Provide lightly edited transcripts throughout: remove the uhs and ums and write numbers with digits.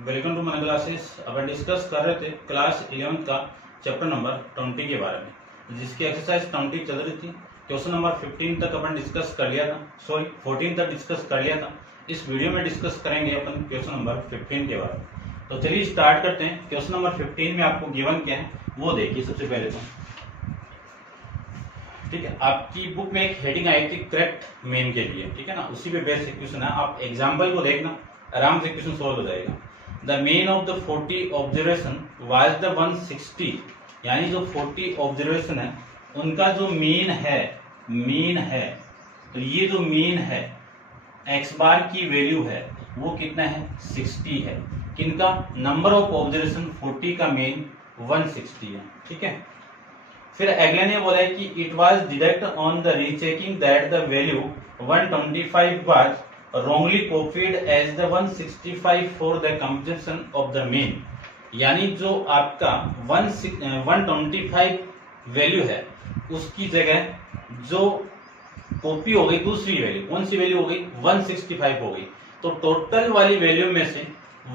Welcome to मन classes. अपन discuss कर रहे थे क्लास 11 का चैप्टर नंबर 20 के बारे में, जिसकी एक्सरसाइज 20 चल रही थी। क्वेश्चन नंबर 15 तक अपन डिस्कस कर लिया था, 14 तक डिस्कस कर लिया था। इस वीडियो में डिस्कस करेंगे अपन क्वेश्चन नंबर 15 के बारे में। तो चलिए स्टार्ट करते हैं। क्वेश्चन नंबर 15 में आपको गिवन क्या है वो देखिए। सबसे पहले तो ठीक है, आपकी बुक में एक हेडिंग आई थी करेक्ट मीन के लिए, ठीक है ना, उसी पे बेस्ड क्वेश्चन है। आप एग्जाम्पल को देखना, आराम से क्वेश्चन सॉल्व हो जाएगा। The mean of the 40 observation was the 160, यानी जो 40 ऑब्जर्वेशन है उनका जो मीन है, तो ये जो मीन है एक्स बार की वैल्यू है वो कितना है, 60 है। किनका? नंबर ऑफ ऑब्जर्वेशन 40 का मीन 160 है, ठीक है। फिर अगले ने बोला है कि it was deduct on the rechecking that the value 125 was wrongly copied as the 165 for the computation of the mean, यानी जो आपका 125 वैल्यू है उसकी जगह जो कॉपी हो गई दूसरी वैल्यू, कौन सी वैल्यू हो गई, 165 हो गई। तो टोटल वाली वैल्यू में से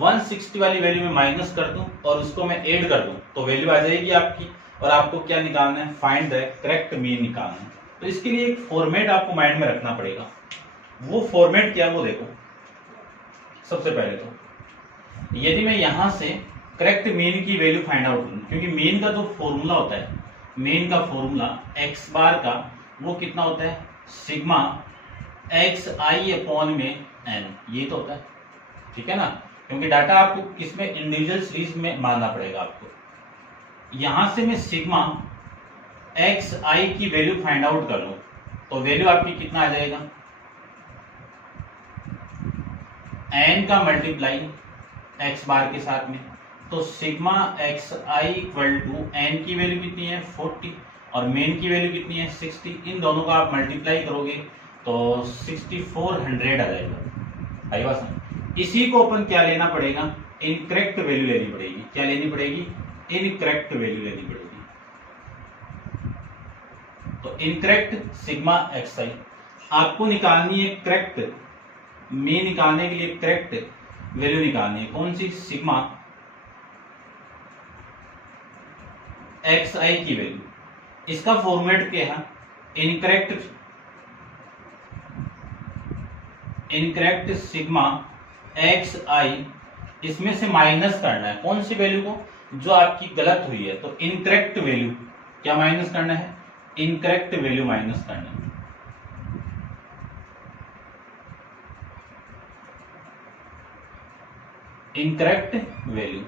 160 वाली वैल्यू में माइनस कर दूं और उसको मैं ऐड कर दूं तो वैल्यू आ जाएगी आपकी। और आपको क्या निकालना है, फाइंड द करेक्ट मीन निकालना है। तो इसके लिए एक फॉर्मेट आपको माइंड में रखना पड़ेगा। वो फॉर्मेट क्या है वो देखो। सबसे पहले तो यदि मैं यहां से करेक्ट मीन की वैल्यू फाइंड आउट करूं, क्योंकि मीन का जो फॉर्मूला होता है, मीन का फॉर्मूला एक्स बार का वो कितना होता है, सिग्मा एक्स आई अपॉन में एन, ये तो होता है, ठीक है ना। क्योंकि डाटा आपको किसमें, इंडिविजुअल सीरीज में मानना पड़ेगा आपको। यहां से मैं सिग्मा एक्स आई की वैल्यू फाइंड आउट कर लूं तो वैल्यू आपकी कितना आ जाएगा, एन का मल्टीप्लाई एक्स बार के साथ में। तो sigma x i equal to n की वैल्यू कितनी है 40 और मेन की वैल्यू कितनी है 60। इन दोनों का आप मल्टीप्लाई करोगे तो 6400 आ जाएगा। आई बात समझ। इसी को अपन क्या लेना पड़ेगा, इनकरेक्ट वैल्यू लेनी पड़ेगी। क्या लेनी पड़ेगी, इनकरेक्ट वैल्यू लेनी पड़ेगी। तो इनकरेक्ट सिग्मा एक्स आई आपको निकालनी है, करेक्ट मीन निकालने के लिए करेक्ट वैल्यू निकालनी है। कौन सी, सिग्मा एक्स आई की वैल्यू। इसका फॉर्मेट क्या है, इनकरेक्ट सिग्मा एक्स आई, इसमें से माइनस करना है कौन सी वैल्यू को, जो आपकी गलत हुई है। तो इनकरेक्ट वैल्यू क्या माइनस करना है, इनकरेक्ट वैल्यू माइनस करना है। इनकरेक्ट वैल्यू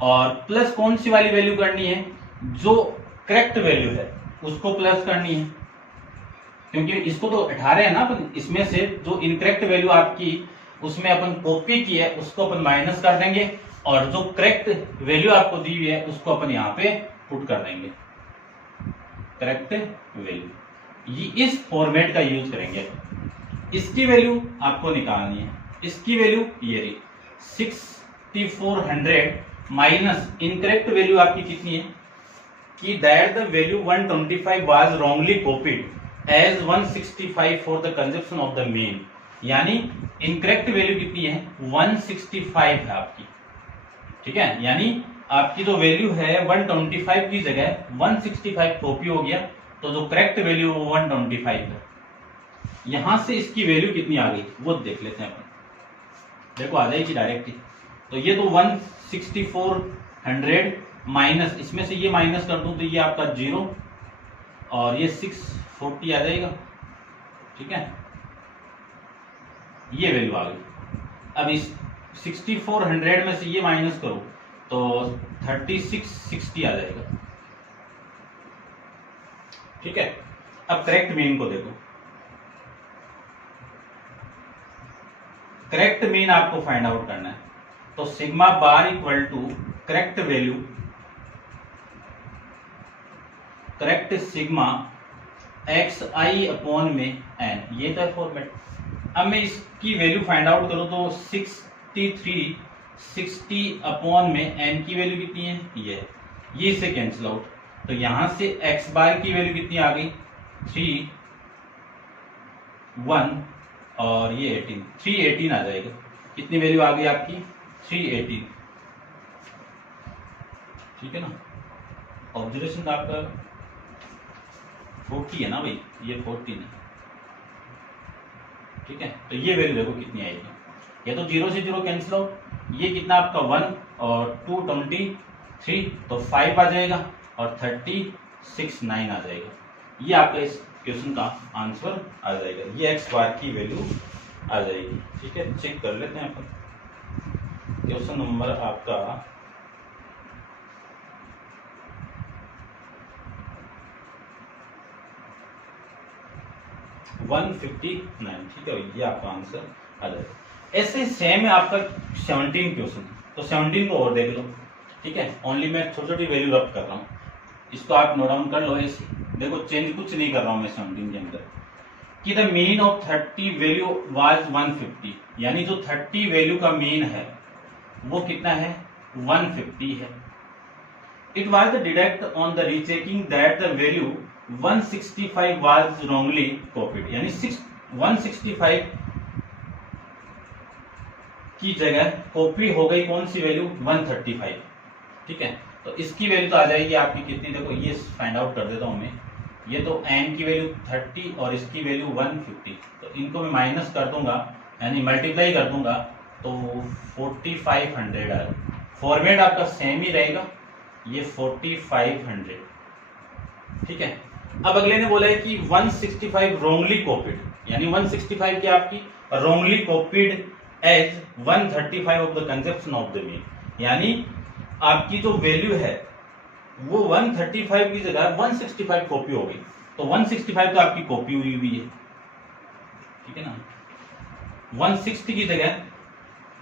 और प्लस कौन सी वाली वैल्यू करनी है, जो करेक्ट वैल्यू है उसको प्लस करनी है। क्योंकि इसको तो 18 है ना अपन, इसमें से जो इनकरेक्ट वैल्यू आपकी उसमें अपन कॉपी की है उसको अपन माइनस कर देंगे और जो करेक्ट वैल्यू आपको दी हुई है उसको अपन यहाँ पे पुट कर देंगे, करेक्ट वैल्यू। ये इस फॉर्मेट का यूज करेंगे। इसकी वैल्यू आपको निकालनी है, इसकी वैल्यू ये रही 6400 माइनस इनकरेक्ट वैल्यू आपकी कितनी है कि that the value 125 was wrongly copied as 165 for the consumption of the mean, यानी इनकरेक्ट वैल्यू कितनी है 165 है आपकी, ठीक है। यानी आपकी जो वैल्यू है 125 की जगह 165 कॉपी हो गया, तो जो करेक्ट वैल्यू वो 125 है। यहां से इसकी वैल्यू कितनी आ गई वो देख लेते हैं अपन। देखो आ जाएगी डायरेक्ट ही। तो ये तो 16400 माइनस, इसमें से ये माइनस कर दूं तो ये आपका 0 और ये 640 आ जाएगा, ठीक है। ये वैल्यू आ गई। अब इस 6400 में से ये माइनस करो तो 3660 आ जाएगा, ठीक है। अब करेक्ट मीन को देखो। करेक्ट मीन आपको फाइंड आउट करना है, तो sigma bar equal to correct value, correct sigma x I upon में एन, ये था फॉर्मेट। अब मैं इसकी वैल्यू फाइंड आउट करूं तो 6360 अपॉन में एन की वैल्यू कितनी है, ये इससे कैंसिल आउट। तो यहां से एक्स बार की वैल्यू कितनी आ गई 3 1 और ये 18 318 आ जाएगा। कितनी वैल्यू आ गई आपकी 380, ठीक है ना। ऑब्जर्वेशन आपका 40 है ना भाई, ये 40 है, ठीक है। तो ये वैल्यू देखो कितनी आएगी, ये तो 0 से 0 कैंसिल आउट, ये कितना आपका 1 और 2 23, तो 5 आ जाएगा और 36 9 आ जाएगा। ये आपका इस क्वेश्चन का आंसर आ जाएगा, ये एक्स बार की वैल्यू आ जाएगी, ठीक है। चेक कर लेते हैं अपन, क्वेश्चन नंबर आपका 159, ठीक है, ये आपका आंसर आ जाएगा। ऐसे सेम है आपका 17 क्वेश्चन, तो 17 को और देख लो, ठीक है। ओनली मैं छोटी छोटी वैल्यू रब कर रहा हूँ, इसको आप नोट डाउन कर लो। ऐसे देखो, चेंज कुछ नहीं कर रहा हूँ मैं 17 के अंदर, कि the mean of 30 value was 150, यानी जो 30 वैल्यू का मीन है वो कितना है, 150 है। It was the deduct on the rechecking that the value 165 was wrongly copied, यानी 165 की जगह कॉपी हो गई कौन सी वैल्यू, 135, ठीक है। तो इसकी वैल्यू तो आ जाएगी आपकी कितनी, देखो ये फाइंड आउट कर देता हूं मैं। ये तो n की वैल्यू 30 और इसकी वैल्यू 150, तो इनको मैं माइनस कर दूंगा यानी मल्टीप्लाई कर दूंगा तो 4500 आ, फॉर्मेट आपका सेम ही रहेगा, ये 4500, ठीक है। अब अगले ने बोला है कि 165 रोंगली कॉपीड, यानी 165 की आपकी wrongly copied as 135 of the conception of the mean, यानी आपकी जो वैल्यू है वो 135 की जगह 165 कॉपी हो गई, तो 165 तो आपकी कॉपी हुई हुई है, ठीक है ना। 160 की जगह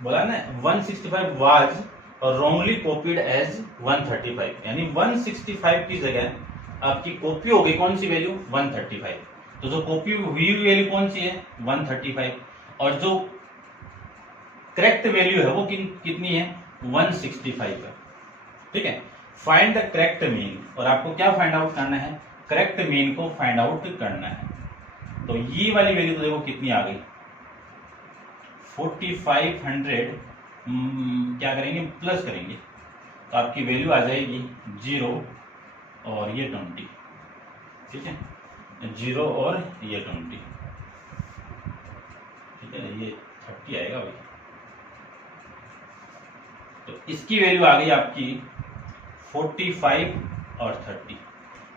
बोला ना 165 वाज और रोंगली कॉपीड एज 135, यानी 165 की जगह आपकी कॉपी हो गई कौन सी वैल्यू, 135। तो जो कॉपी हुई वैल्यू कौन सी है, 135, और जो करेक्ट वैल्यू है वो कितनी है, 165 है, ठीक है। फाइंड द करेक्ट मीन, और आपको क्या फाइंड आउट करना है, करेक्ट मीन को फाइंड आउट करना है। तो ये वाली वैल्यू तो देखो कितनी आ गई, 4500, क्या करेंगे, प्लस करेंगे, तो आपकी वैल्यू आ जाएगी 0 और ये 20, ठीक है, 0 और ये 20, ठीक है, ये 30 आएगा भाई। तो इसकी वैल्यू आ गई आपकी 45 और 30,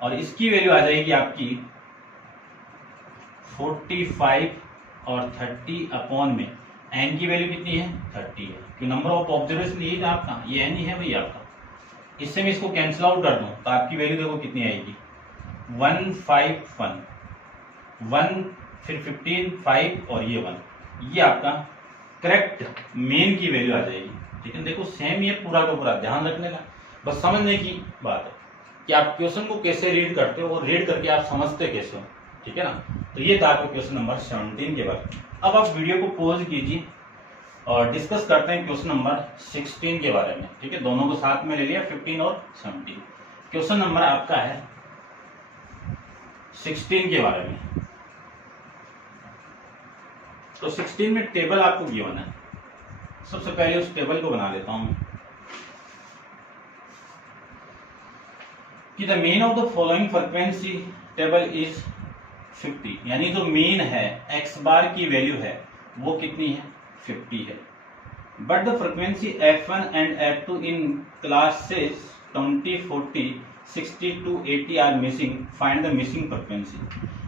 और इसकी वैल्यू आ जाएगी आपकी 45 और 30 अपॉन में एन की वैल्यू कितनी है, 30 है, कि नंबर ऑफ ऑब्जर्वेशन यही था आपका, ये एन ही है भाई आपका। इससे मैं इसको कैंसिल आउट कर दूं तो आपकी वैल्यू देखो कितनी आएगी, 151, 1 फिर 15 5 और ये 1, ये आपका करेक्ट मेन की वैल्यू आ जाएगी, ठीक है। देखो सेम ये पूरा का पूरा, ध्यान रखने का, बस समझने की बात है कि आप क्वेश्चन को कैसे रीड करते हो और रीड करके आप समझते कैसे हो, ठीक है ना। तो ये था आपका क्वेश्चन नंबर 17 के बाद। अब आप वीडियो को पॉज कीजिए और डिस्कस करते हैं क्वेश्चन नंबर 16 के बारे में, ठीक है। दोनों को साथ में ले लिया, 15 और 17। क्वेश्चन नंबर आपका है 16 के बारे में। तो 16 में टेबल आपको गिवन है, सबसे पहले उस टेबल को बना लेता हूं कि the mean of the following frequency table is 50, यानी जो मीन है एक्स बार की वैल्यू है वो कितनी है, 50 है। But the frequency f1 and f2 in classes 20 40 60 to 80 are missing, find the missing frequency,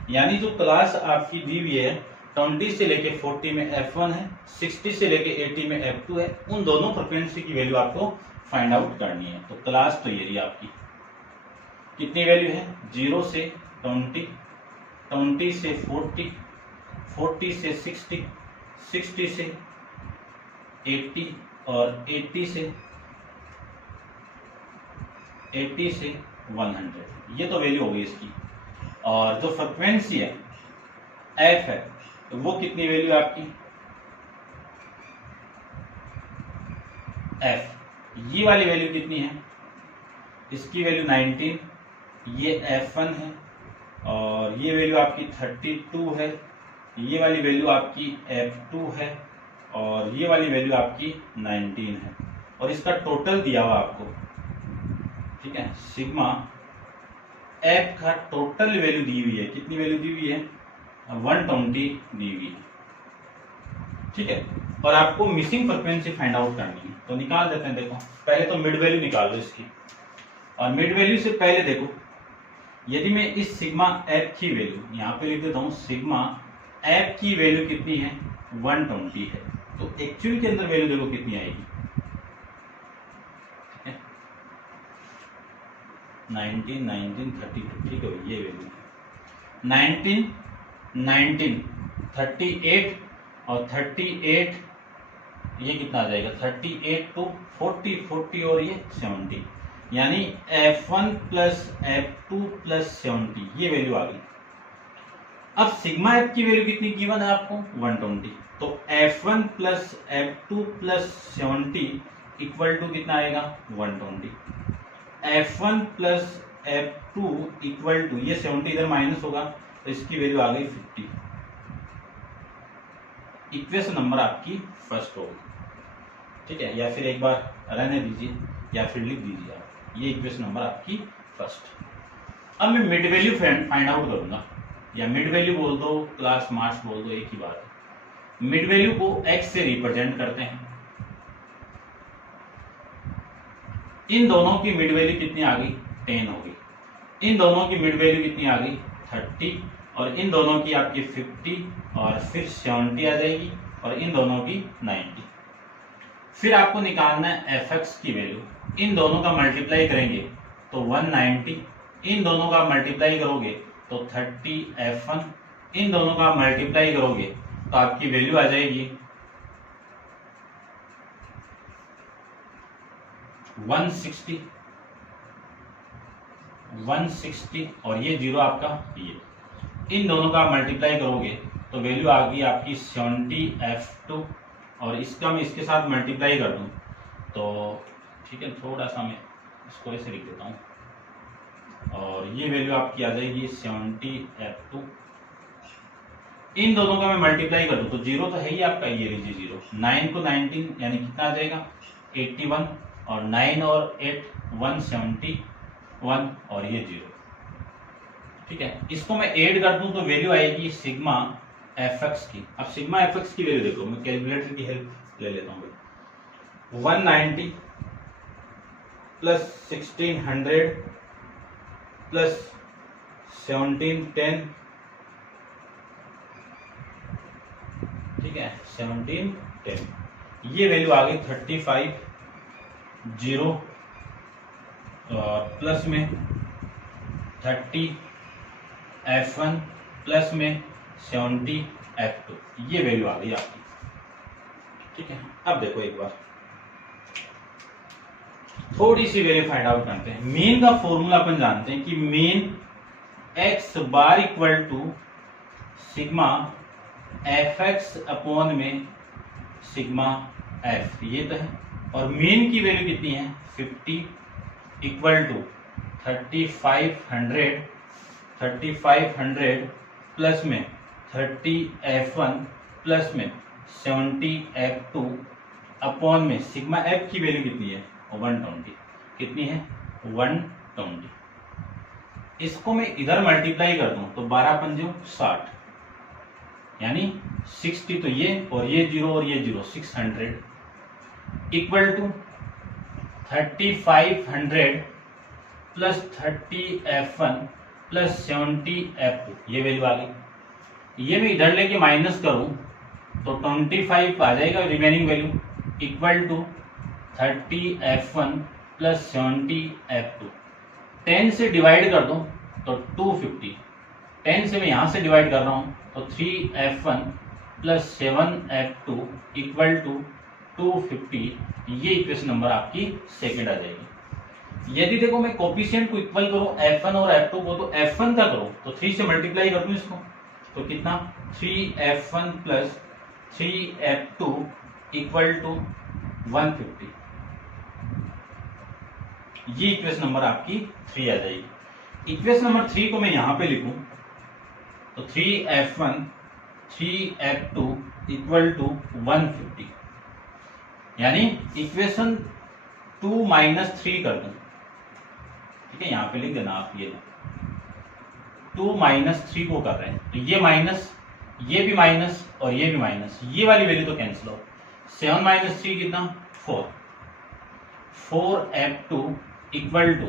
यानी जो क्लास आपकी दी हुई है 20 से लेके 40 में f1 है, 60 से लेके 80 में f2 है, उन दोनों फ्रीक्वेंसी की वैल्यू आपको फाइंड आउट करनी है। तो क्लास तो ये रही आपकी, कितनी वैल्यू है, 0 से 20, 20 से 40, 40 से 60, 60 से 80 और 80 से 100, ये तो वैल्यू हो गई इसकी। और जो फ्रीक्वेंसी है f है, तो वो कितनी वैल्यू है आपकी, f, ये वाली वैल्यू कितनी है, इसकी वैल्यू 19, ये f1 है, और ये वैल्यू आपकी 32 है, ये वाली वैल्यू आपकी f2 है, और ये वाली वैल्यू आपकी 19 है, और इसका टोटल दिया हुआ आपको, ठीक है। सिग्मा एफ का टोटल वैल्यू दी हुई है, कितनी वैल्यू दी हुई है, 120 दी हुई है, ठीक है। और आपको मिसिंग फ्रीक्वेंसी फाइंड आउट करनी है, तो निकाल देते हैं। देखो पहले तो मिड वैल्यू निकाल दो इसकी, और मिड वैल्यू से पहले देखो, यदि मैं इस सिग्मा एफ की वैल्यू यहाँ पे लिख देता हूँ, सिग्मा एफ की वैल्यू कितनी है, 120 है, तो एक्चुअल के अंदर वैल्यू देखो कितनी आएगी, 19, 19, 32, ठीक है। ये वैल्यू 19, 19, 38 और 38, ये कितना आ जाएगा, 38 to 40, 40 और ये 70, यानी F1 प्लस F2 प्लस 70, ये वैल्यू आ गई। अब सिग्मा एफ की वैल्यू कितनी गिवन है आपको, 120, तो F1 plus F2 plus 70 equal to कितना आएगा, 120। F1 plus F2 equal to, ये 70 इधर माइनस होगा, तो इसकी वैल्यू आ गई 50। इक्वेशन नंबर आपकी फर्स्ट होगी, ठीक है। या फिर एक बार रहने दीजिए, या फिर लिख दीजिए आप, ये इक्वेशन नंबर आपकी फर्स्ट। अब मैं मिड वैल्यू फाइंड आउट करूंगा, या मिड वैल्यू बोल दो, क्लास मार्क्स बोल दो, एक ही बात है। मिड वैल्यू को x से रिप्रेजेंट करते हैं। इन दोनों की मिड वैल्यू कितनी आ गई, 10 होगी। इन दोनों की मिड वैल्यू कितनी आ गई, 30, और इन दोनों की आपकी 50 और फिर 70 आ जाएगी, और इन दोनों की 90। फिर आपको निकालना है fx की वैल्यू, इन दोनों का मल्टीप्लाई करेंगे तो 190, इन दोनों का mल्टीप्लाई करोगे तो 30 f1, इन दोनों का मल्टीप्लाई करोगे तो आपकी वैल्यू आ जाएगी 160, 160, और ये जीरो आपका ये, इन दोनों का मल्टीप्लाई करोगे तो वैल्यू आ गई आपकी 70 f2, और इसका मैं इसके साथ मल्टीप्लाई कर दूं तो ठीक है, थोड़ा सा मैं इसको ऐसे लिख देता हूँ, और ये वैल्यू आपकी आ जाएगी 70 f2। इन दोनों का मैं मल्टीप्लाई कर दूं तो जीरो तो है ही आपका, ये लीजिए जीरो, 9 को 19 यानी कितना आ जाएगा 81, और 9 और 8 171, और ये जीरो, ठीक है। इसको मैं ऐड कर दूं तो वैल्यू आएगी सिग्मा fx की। अब सिग्मा fx की वैल्यू देखो, मैं कैलकुलेटर की हेल्प ले लेता हूँ। 190 प्लस 1600 प्लस 1710, ठीक है, 1710, ये वैल्यू आ गई 35 0, प्लस में 30 f1 प्लस में 70 f2, ये वैल्यू आ गई आपकी, ठीक है। अब देखो एक बार थोड़ी सी वैल्यू फाइंड आउट करते हैं। मीन का फॉर्मूला अपन जानते हैं कि mean x bar equal to sigma fx upon में सिग्मा f, ये तो है। और मीन की वैल्यू कितनी है 50 इक्वल टू 3500 प्लस में 30 f1 प्लस में 70 f2 अपॉन में सिग्मा f की वैल्यू कितनी है 120, कितनी है 120। इसको मैं इधर मल्टीप्लाई कर दूं तो 12 पंजे 60, यानी 60, तो ये और ये जीरो और ये zero 600 equal to 3500 plus 30 f1 plus 70 f2, ये वैल्यू आ गई। ये मैं इधर लेके माइनस करूं तो 25 आ जाएगा remaining value, equal to 30 f1 plus 70 f2। 10 से डिवाइड कर दूं तो 250, 10 से मैं यहां से डिवाइड कर रहा हूं तो 3 f1 plus 7 f2 equal to 250, ये इक्वेशन नंबर आपकी सेकंड आ जाएगी। यदि देखो मैं कोफिशिएंट को इक्वल करूं f1 और f2 को, तो f1 का करो तो 3 से मल्टीप्लाई कर दूं इसको, तो कितना 3f1 plus 3f2 equal to 150, ये इक्वेशन नंबर आपकी 3 आ जाएगी। इक्वेशन नंबर 3 को मैं यहां पे लिखूं तो 3f1 3f2 इक्वल टू 150, यानी इक्वेशन 2 माइनस 3 कर दूं, ठीक है, यहां पे लिख देना आप, ये 2 माइनस 3 को कर रहे हैं, तो ये माइनस, ये भी माइनस और ये भी माइनस, ये वाली वैल्यू तो कैंसिल हो। 7 माइनस 3 कितना, 4, 4f2 इक्वल टू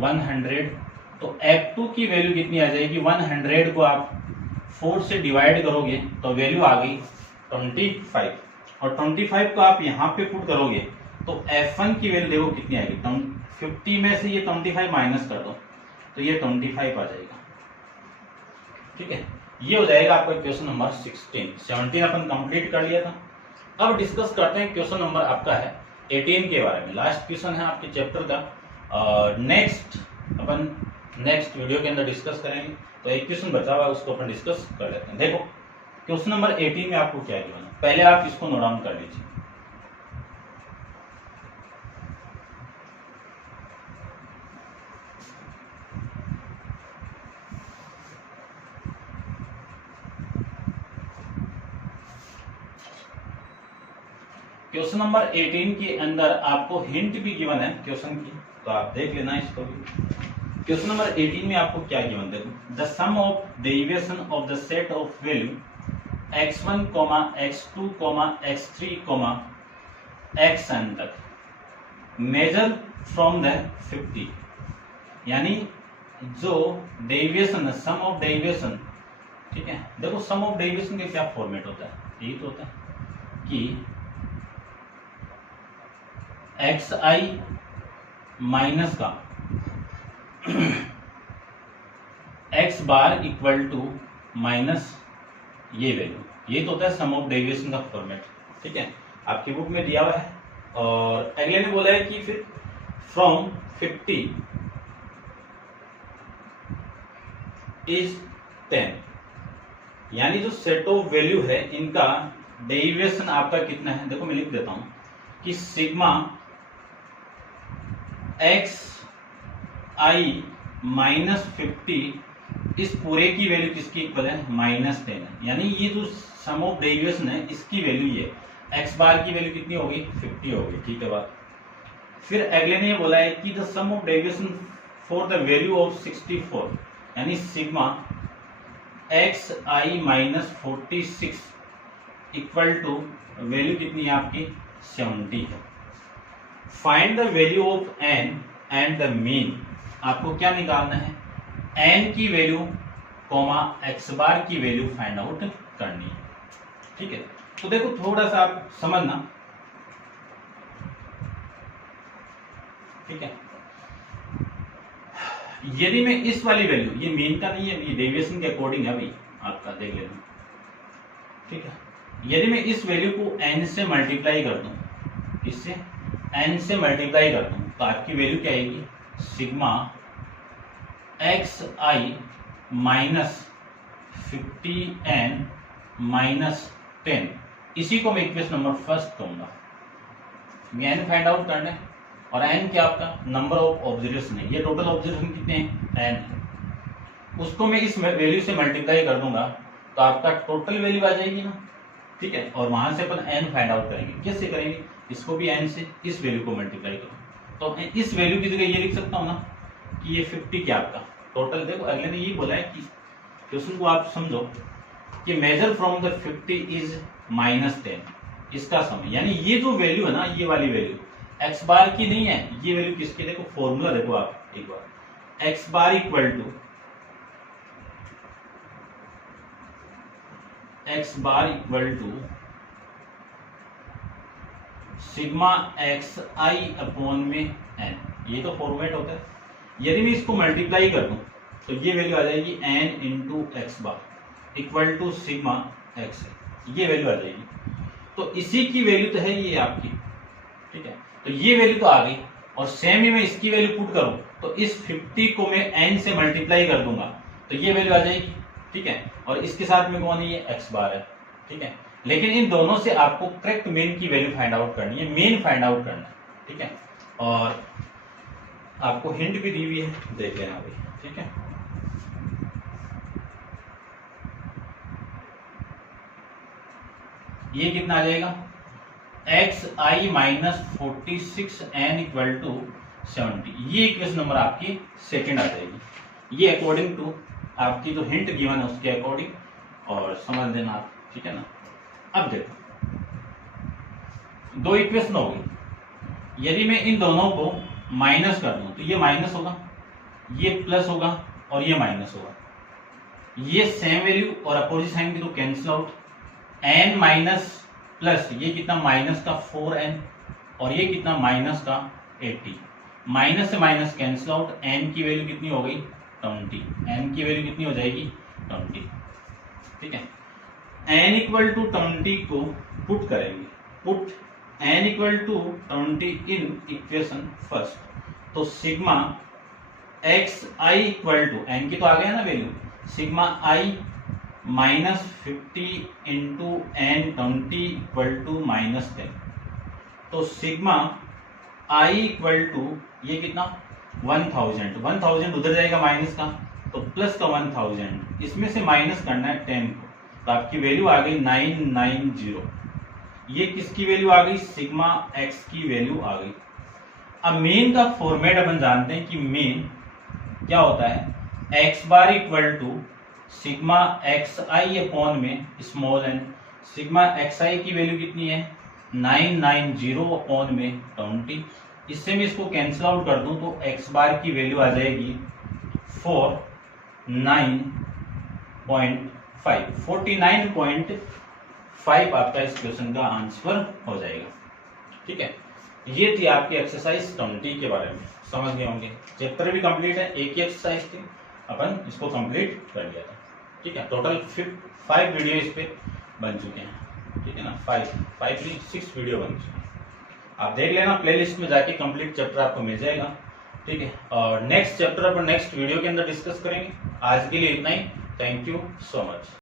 100, तो f2 की वैल्यू कितनी आ जाएगी, 100 को आप 4 से डिवाइड करोगे तो वैल्यू आ गई 25, और 25 को आप यहाँ पे पुट करोगे तो f1 की वैल्यू देखो कितनी आएगी, 50 में से ये 25 माइनस कर दो तो ये 25 आ जाएगा, ठीक है। ये हो जाएगा आपका क्वेश्चन नंबर 17 अपन कंप्लीट कर लिया था। अब डिस्कस करते हैं क्वेश्चन नंबर आपका है 18 के बारे में, लास्ट क्वेश्चन है आपके चैप्टर का। नेक्स्ट अपन नेक्स्ट वीडियो के अंदर डिस्कस करेंगे, तो एक क्वेश्चन बचा हुआ है उसको अपन डिस्कस कर लेते हैं। देखो क्वेश्चन नंबर 18 में आपको क्या गिवन है, पहले आप इसको नोट डाउन कर लीजिए। क्वेश्चन नंबर 18 के अंदर आपको हिंट भी गिवन है क्वेश्चन की, तो आप देख लेना इसको भी। क्वेश्चन नंबर 18 में आपको क्या गिवन, देखो, the sum of derivation of the set of value x1, x2, x3, xn तक मेजर फ्रॉम द 50, यानी जो डेरिवेशन है, सम ऑफ डेरिवेशन, ठीक है। देखो सम ऑफ डेरिवेशन का क्या फॉर्मेट होता है, यही तो होता है कि xi माइनस का x bar equal to minus ये वैल्यू, ये तो होता है सम ऑफ डेरिवेशन का फॉर्मेट, ठीक है, आपकी बुक में दिया हुआ है। और अगले ने बोला है कि फिर फ्रॉम 50 इज 10, यानी जो सेट ऑफ वैल्यू है इनका डेरिवेशन आपका कितना है, देखो मैं लिख देता हूं कि सिग्मा एक्स आई माइनस 50 इस पूरे की वैल्यू किसकी इक्वल है, -10 है, यानी ये जो सम ऑफ डेरिवेशन है इसकी वैल्यू ये एक्स बार की वैल्यू कितनी होगी, 50 होगी, ठीक है बात। फिर अगले ने ये बोला है कि the sum of derivation for the value of 64, यानी sigma x i minus 46 equal to value कितनी है आपकी 70 है। Find the value of n and the mean, आपको क्या निकालना है, एन की वैल्यू कॉमा एक्स बार की वैल्यू फाइंड आउट करनी है, ठीक है। तो देखो थोड़ा सा आप समझना, ठीक है। यदि मैं इस वाली वैल्यू, ये मीन का नहीं है, ये डेविएशन के अकॉर्डिंग है भाई, आपका देख लेना, ठीक है। यदि मैं इस वैल्यू को n से मल्टीप्लाई कर दूं, इससे n से मल्टीप्लाई कर दूं, तो आपकी वैल्यू क्या आएगी, sigma x i minus 50n minus 10, इसी को मैं इक्वेशन नंबर फर्स्ट कहूंगा। n फाइंड आउट करना है, और n क्या आपका नंबर ऑफ ऑब्जर्वेशन है, ये टोटल ऑब्जर्वेशन कितने हैं, n है, उसको मैं इस वैल्यू से मल्टीप्लाई कर दूंगा तो आपका टोटल वैल्यू आ जाएगी ना, ठीक है। और वहां से अपन n फाइंड आउट करेंगे, कैसे करेंगे, इसको भी n से इस वैल्यू को मल्टीप्लाई करो, तो इस वैल्यू की जगह ये लिख सकता हूं ना कि ये 50 क्या आपका टोटल। देखो अगले ने ये बोला है कि क्वेश्चन को आप समझो कि मेजर फ्रॉम द 50 इज -10, इसका सम, यानी ये जो वैल्यू है ना, ये वाली वैल्यू एक्स बार की नहीं है, ये वैल्यू किसकी, देखो फॉर्मूला देखो आप एक बार, X bar equal to sigma x I upon में एन, ये तो फॉर्मेट होता है। यदि मैं इसको मल्टीप्लाई कर दूं तो ये वैल्यू आ जाएगी n into x bar equal to sigma x, ये वैल्यू आ जाएगी। तो इसी की वैल्यू तो है ये आपकी, ठीक है, तो ये वैल्यू तो आ गई, और सेम ही मैं इसकी वैल्यू पुट करूं तो इस 50 को मैं n से मल्टीप्लाई कर दूंगा तो ये वैल्यू आ जाएगी, ठीक है। और इसके साथ में कौन है, ये x बार है, ठीक है। लेकिन इन दोनों से आपको करेक्ट मीन की वैल्यू फाइंड आउट करनी है, मीन फाइंड आउट करना है, ठीक है। और आपको हिंट भी दी हुई है, देख लेना अभी, ठीक है। ये कितना आ जाएगा x i minus 46n equal to 70। ये इक्वेशन नंबर आपकी सेकेंड आ जाएगी। ये अकॉर्डिंग टू आपकी जो हिंट गिवन है उसके अकॉर्डिंग और समझ लेना आप, ठीक है ना। अब देखो दो इक्वेशन हो गई, यदि मैं इन दोनों को माइनस कर दूं तो ये माइनस होगा, ये प्लस होगा और ये माइनस होगा। ये सेम वैल्यू और अपोजिट साइन की तो cancel out, n minus plus ये कितना माइनस का 4n और ये कितना माइनस का 80। माइनस से माइनस कैंसिल आउट, n की वैल्यू कितनी हो गई 20, n की वैल्यू कितनी हो जाएगी 20, ठीक है। n इक्वल टू 20 को पुट करेंगे, put n equal to 20 in equation first, तो sigma x i equal to n की तो आ गया ना value, sigma i minus 50 into n 20 equal to minus 10। तो सिग्मा आई इक्वल टू ये कितना 1000 उधर जाएगा माइनस का, तो प्लस का 1000, इसमें से माइनस करना है 10 को, तो आपकी वैल्यू आ गई 990। ये किसकी वैल्यू आ गई, सिग्मा एक्स की वैल्यू आ गई। अब मेन का फॉर्मेट अपन जानते हैं कि मेन क्या होता है, x bar equal to sigma x I upon में small n. Sigma x i की वैल्यू कितनी है 990 अपॉन में 20। इससे मैं इसको कैंसिल आउट कर दूं तो एक्स बार की वैल्यू आ जाएगी 49.5 आपका इस क्वेश्चन का आंसर हो जाएगा, ठीक है। ये थी आपकी एक्सरसाइज 20 के बारे में, समझ गए होंगे। चैप्टर भी कंप्लीट है, एक ही एक्सरसाइज थी, अपन इसको कंप्लीट कर लिया था, ठीक है। टोटल 5 वीडियो इस पे बन चुके हैं, ठीक है ना। 6 वीडियो बन चुके हैं, आप देख लेना प्लेलिस्ट में जाके, कंप्लीट चैप्टर आपको मिल जाएगा, ठीक है। और नेक्स्ट चैप्टर अपन नेक्स्ट वीडियो के अंदर डिस्कस करेंगे। आज के लिए इतना ही, थैंक यू सो मच।